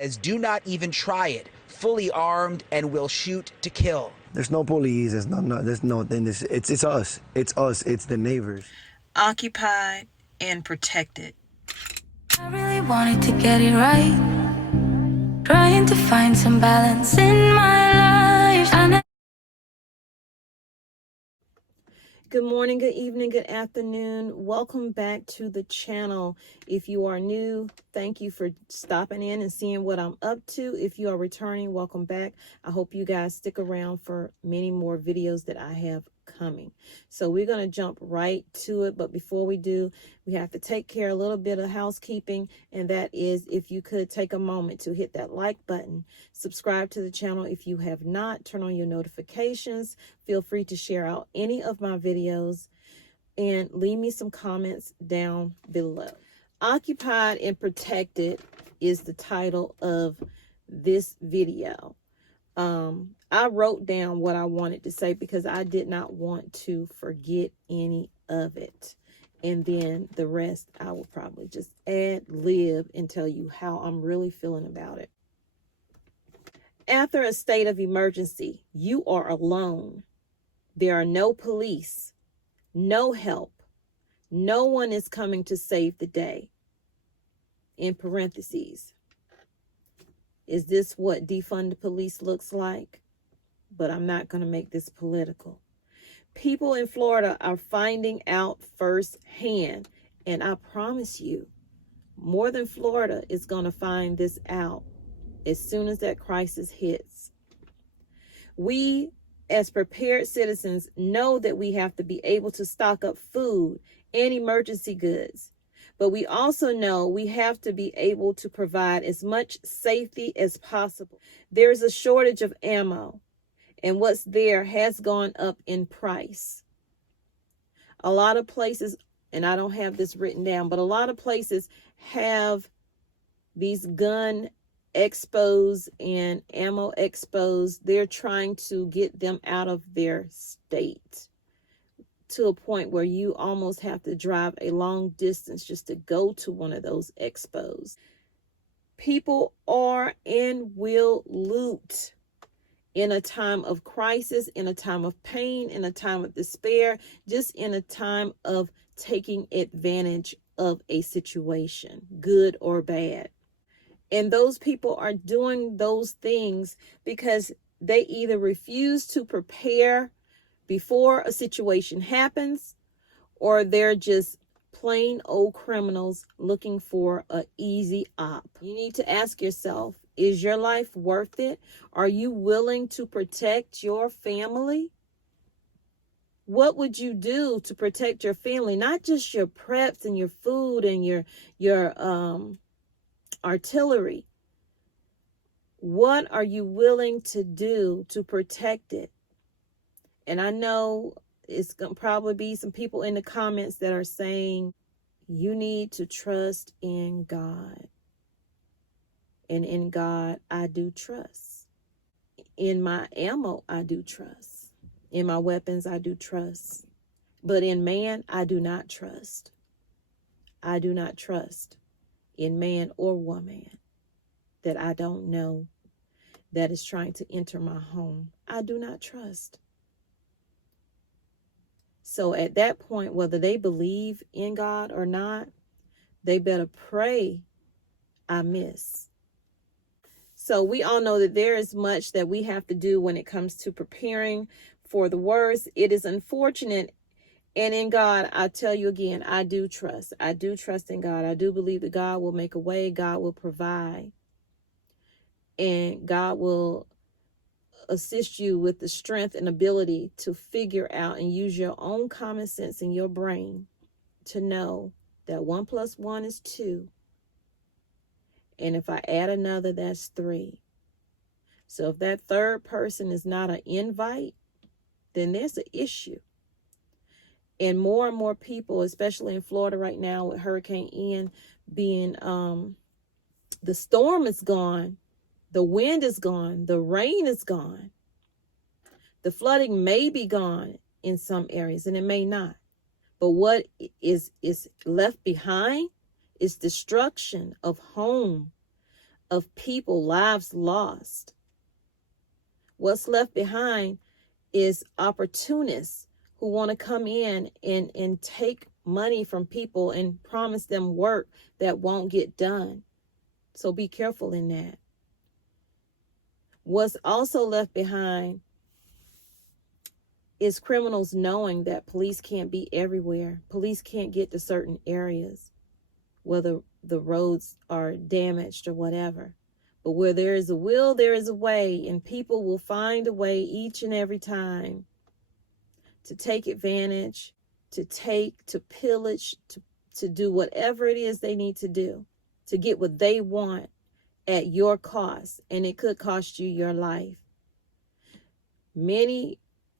As do not even try it, fully armed and will shoot to kill. There's no police. There's nothing. It's us. It's us. It's the neighbors. Occupied and protected. I really wanted to get it right. Trying to find some balance in my life. Good morning, good evening, good afternoon. Welcome back to the channel. If you are new, thank you for stopping in and seeing what I'm up to. If you are returning, welcome back. I hope you guys stick around for many more videos that I have coming. So we're going to jump right to it. But before we do, we have to take care of a little bit of housekeeping. And that is, if you could take a moment to hit that like button, subscribe to the channel if you have not, turn on your notifications. Feel free to share out any of my videos and leave me some comments down below. Occupied and Protected is the title of this video. I wrote down what I wanted to say because I did not want to forget any of it. And then the rest, I will probably just ad-lib and tell you how I'm really feeling about it. After a state of emergency, you are alone. There are no police, no help. No one is coming to save the day. In parentheses. Is this what defund the police looks like? But I'm not going to make this political. People in Florida are finding out firsthand. And I promise you, more than Florida is going to find this out as soon as that crisis hits. We, as prepared citizens, know that we have to be able to stock up food and emergency goods. But we also know we have to be able to provide as much safety as possible. There is a shortage of ammo, and what's there has gone up in price. A lot of places, and I don't have this written down, but a lot of places have these gun expos and ammo expos. They're trying to get them out of their state, to a point where you almost have to drive a long distance just to go to one of those expos. People are and will loot in a time of crisis, in a time of pain, in a time of despair, just in a time of taking advantage of a situation, good or bad. And those people are doing those things because they either refuse to prepare before a situation happens, or they're just plain old criminals looking for an easy op. You need to ask yourself, is your life worth it? Are you willing to protect your family? What would you do to protect your family? Not just your preps and your food and your artillery. What are you willing to do to protect it? And I know it's going to probably be some people in the comments that are saying you need to trust in God. And in God, I do trust. In my ammo, I do trust. In my weapons, I do trust. But in man, I do not trust. I do not trust in man or woman that I don't know that is trying to enter my home. I do not trust. So at that point, whether they believe in God or not, they better pray I miss. So we all know that there is much that we have to do when it comes to preparing for the worst. It is unfortunate. And in God, I tell you again, I do trust. I do trust in God. I do believe that God will make a way. God will provide. And God will assist you with the strength and ability to figure out and use your own common sense in your brain to know that 1 + 1 is 2. And if I add another, that's 3. So if that third person is not an invite, then there's an issue. And more people, especially in Florida right now with Hurricane Ian being, the storm is gone. The wind is gone. The rain is gone. The flooding may be gone in some areas, and it may not. But what is left behind is destruction of home, of people, lives lost. What's left behind is opportunists who want to come in and take money from people and promise them work that won't get done. So be careful in that. What's also left behind is criminals knowing that police can't be everywhere. Police can't get to certain areas, whether the roads are damaged or whatever. But where there is a will, there is a way, and people will find a way each and every time to take advantage, to pillage, to do whatever it is they need to do to get what they want at your cost, and it could cost you your life. Many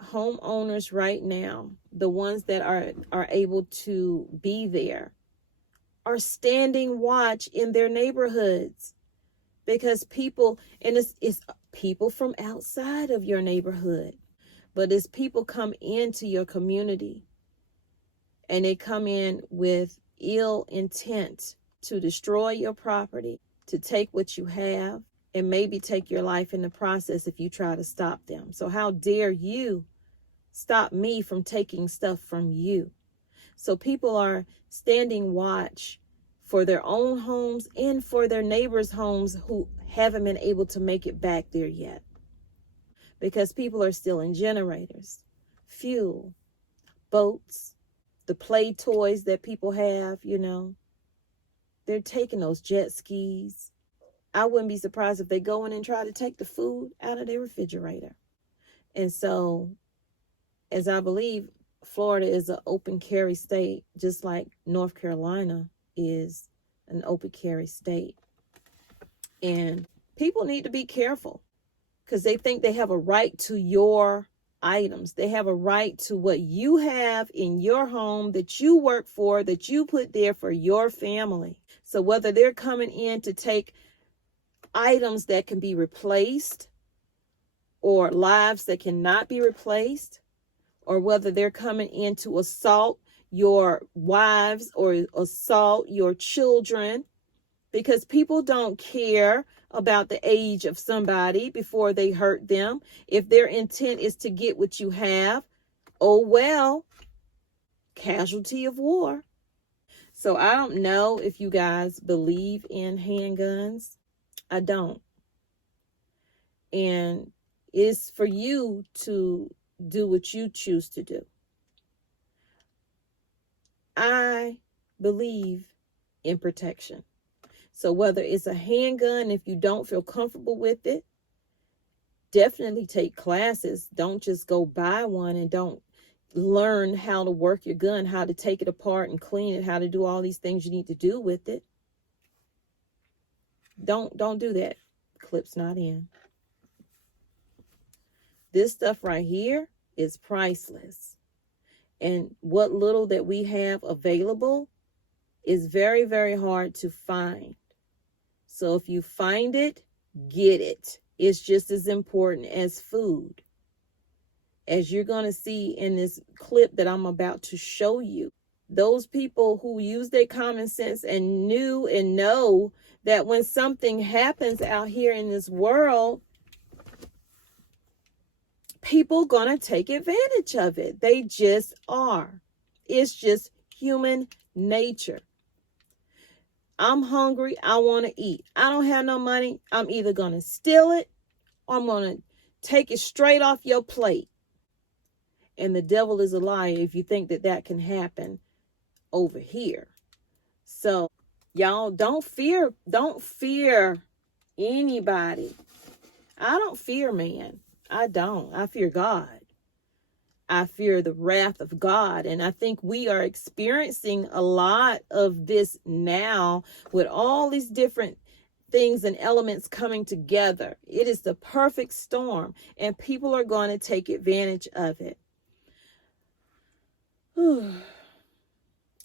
homeowners right now, the ones that are able to be there, are standing watch in their neighborhoods because people, and it's people from outside of your neighborhood, but as people come into your community and they come in with ill intent to destroy your property, to take what you have, and maybe take your life in the process if you try to stop them. So how dare you stop me from taking stuff from you? So people are standing watch for their own homes and for their neighbors' homes who haven't been able to make it back there yet. Because people are still in generators, fuel, boats, the play toys that people have, They're taking those jet skis. I wouldn't be surprised if they go in and try to take the food out of their refrigerator. And so, as I believe, Florida is an open carry state, just like North Carolina is an open carry state. And people need to be careful because they think they have a right to your items. They have a right to what you have in your home that you work for, that you put there for your family. So whether they're coming in to take items that can be replaced or lives that cannot be replaced, or whether they're coming in to assault your wives or assault your children, because people don't care about the age of somebody before they hurt them. If their intent is to get what you have, oh well, casualty of war. So I don't know if you guys believe in handguns. I don't. And it's for you to do what you choose to do. I believe in protection. So whether it's a handgun, if you don't feel comfortable with it, definitely take classes. Don't just go buy one and don't learn how to work your gun, how to take it apart and clean it, how to do all these things you need to do with it. Don't do that. Clip's not in. This stuff right here is priceless. And what little that we have available is very, very hard to find. So if you find it, get it. It's just as important as food. As you're going to see in this clip that I'm about to show you, those people who use their common sense and knew and know that when something happens out here in this world, people going to take advantage of it. They just are. It's just human nature. I'm hungry. I want to eat. I don't have no money. I'm either going to steal it or I'm going to take it straight off your plate. And the devil is a liar if you think that that can happen over here. So y'all don't fear anybody. I don't fear man. I don't. I fear God. I fear the wrath of God. And I think we are experiencing a lot of this now with all these different things and elements coming together. It is the perfect storm, and people are going to take advantage of it.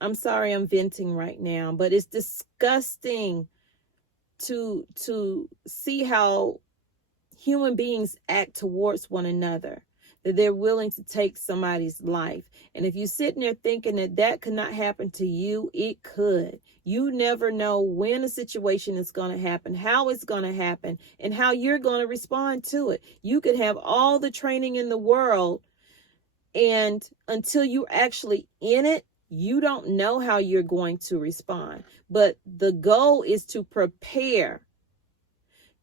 I'm sorry I'm venting right now, but it's disgusting to see how human beings act towards one another. that they're willing to take somebody's life. And if you're sitting there thinking that that could not happen to you, it could. You never know when a situation is going to happen, how it's going to happen, and how you're going to respond to it. You could have all the training in the world, and until you're actually in it, you don't know how you're going to respond. But the goal is to prepare,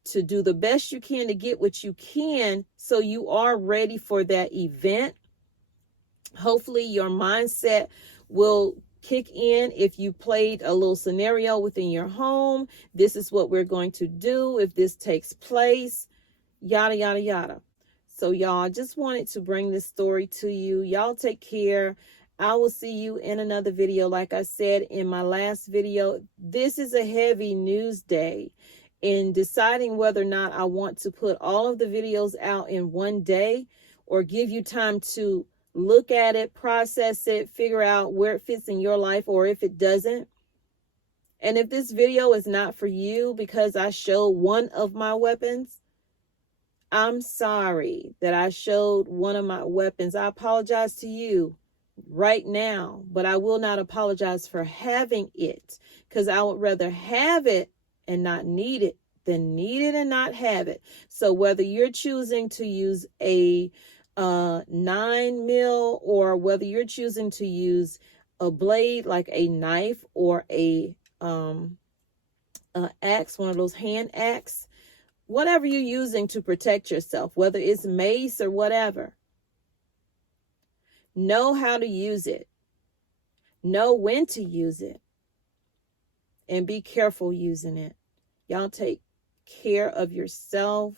to do the best you can to get what you can so you are ready for that event. Hopefully your mindset will kick in if you played a little scenario within your home. This is what we're going to do if this takes place, yada, yada, yada. So y'all, I just wanted to bring this story to you. Y'all take care. I will see you in another video. Like I said in my last video, this is a heavy news day. In deciding whether or not I want to put all of the videos out in one day or give you time to look at it, process it, figure out where it fits in your life or if it doesn't. And if this video is not for you because I showed one of my weapons, I'm sorry that I showed one of my weapons. I apologize to you right now, but I will not apologize for having it, because I would rather have it and not need it than need it and not have it. So whether you're choosing to use a 9mm or whether you're choosing to use a blade like a knife or a axe, one of those hand axe, whatever you're using to protect yourself, whether it's mace or whatever, know how to use it, know when to use it, and be careful using it. Y'all take care of yourself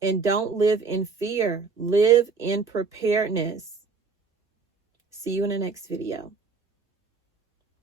and don't live in fear. Live in preparedness. See you in the next video.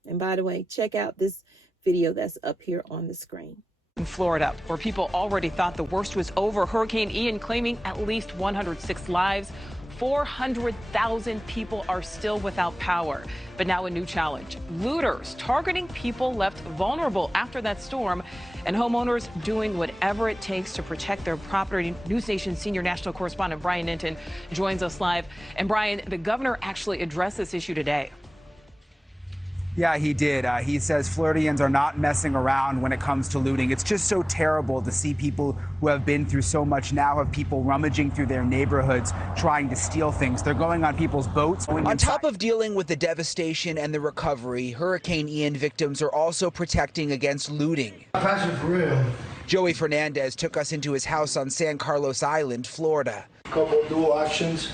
And by the way, check out this video that's up here on the screen. In Florida, where people already thought the worst was over, Hurricane Ian claiming at least 106 lives. 400,000 people are still without power. But now a new challenge. Looters targeting people left vulnerable after that storm, and homeowners doing whatever it takes to protect their property. News Nation senior national correspondent Brian Ninton joins us live. And Brian, the governor actually addressed this issue today. Yeah, he did. He says Floridians are not messing around when it comes to looting. It's just so terrible to see people who have been through so much now have people rummaging through their neighborhoods trying to steal things. They're going on people's boats. On top of dealing with the devastation and the recovery, Hurricane Ian victims are also protecting against looting. Passion for real. Joey Fernandez took us into his house on San Carlos Island, Florida. Couple dual actions.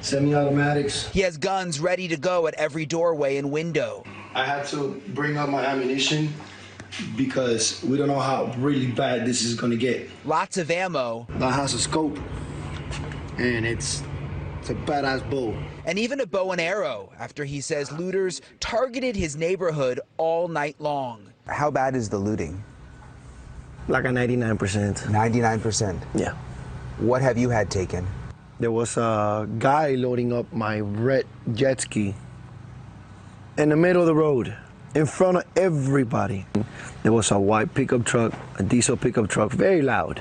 Semi-automatics. He has guns ready to go at every doorway and window. I had to bring up my ammunition because we don't know how really bad this is gonna get. Lots of ammo. That has a scope, and it's a badass bow. And even a bow and arrow, after he says looters targeted his neighborhood all night long. How bad is the looting? Like a 99%. 99%. Yeah. What have you had taken? There was a guy loading up my red jet ski in the middle of the road, in front of everybody. There was a white pickup truck, a diesel pickup truck, very loud,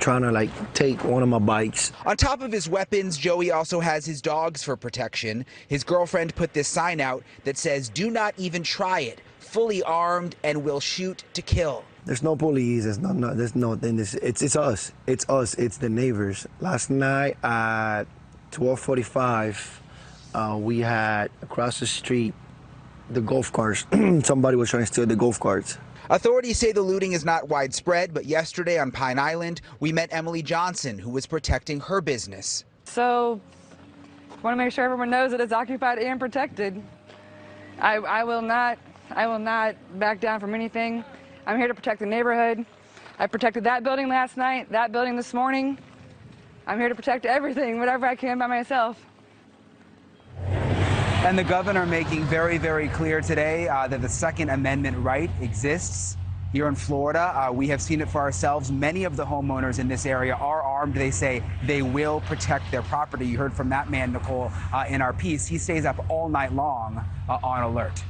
trying to take one of my bikes. On top of his weapons, Joey also has his dogs for protection. His girlfriend put this sign out that says, "Do not even try it, fully armed and will shoot to kill." There's no police, there's nothing. It's us, it's the neighbors. Last night at 12:45, we had across the street the golf carts. Somebody was trying to steal the golf carts. Authorities say the looting is not widespread, but yesterday on Pine Island, we met Emily Johnson, who was protecting her business. So, want to make sure everyone knows that it's occupied and protected. I will not back down from anything. I'm here to protect the neighborhood. I protected that building last night, that building this morning. I'm here to protect everything, whatever I can by myself. And the governor making very, very clear today that the Second Amendment right exists here in Florida. We have seen it for ourselves. Many of the homeowners in this area are armed. They say they will protect their property. You heard from that man, Nicole, in our piece. He stays up all night long on alert.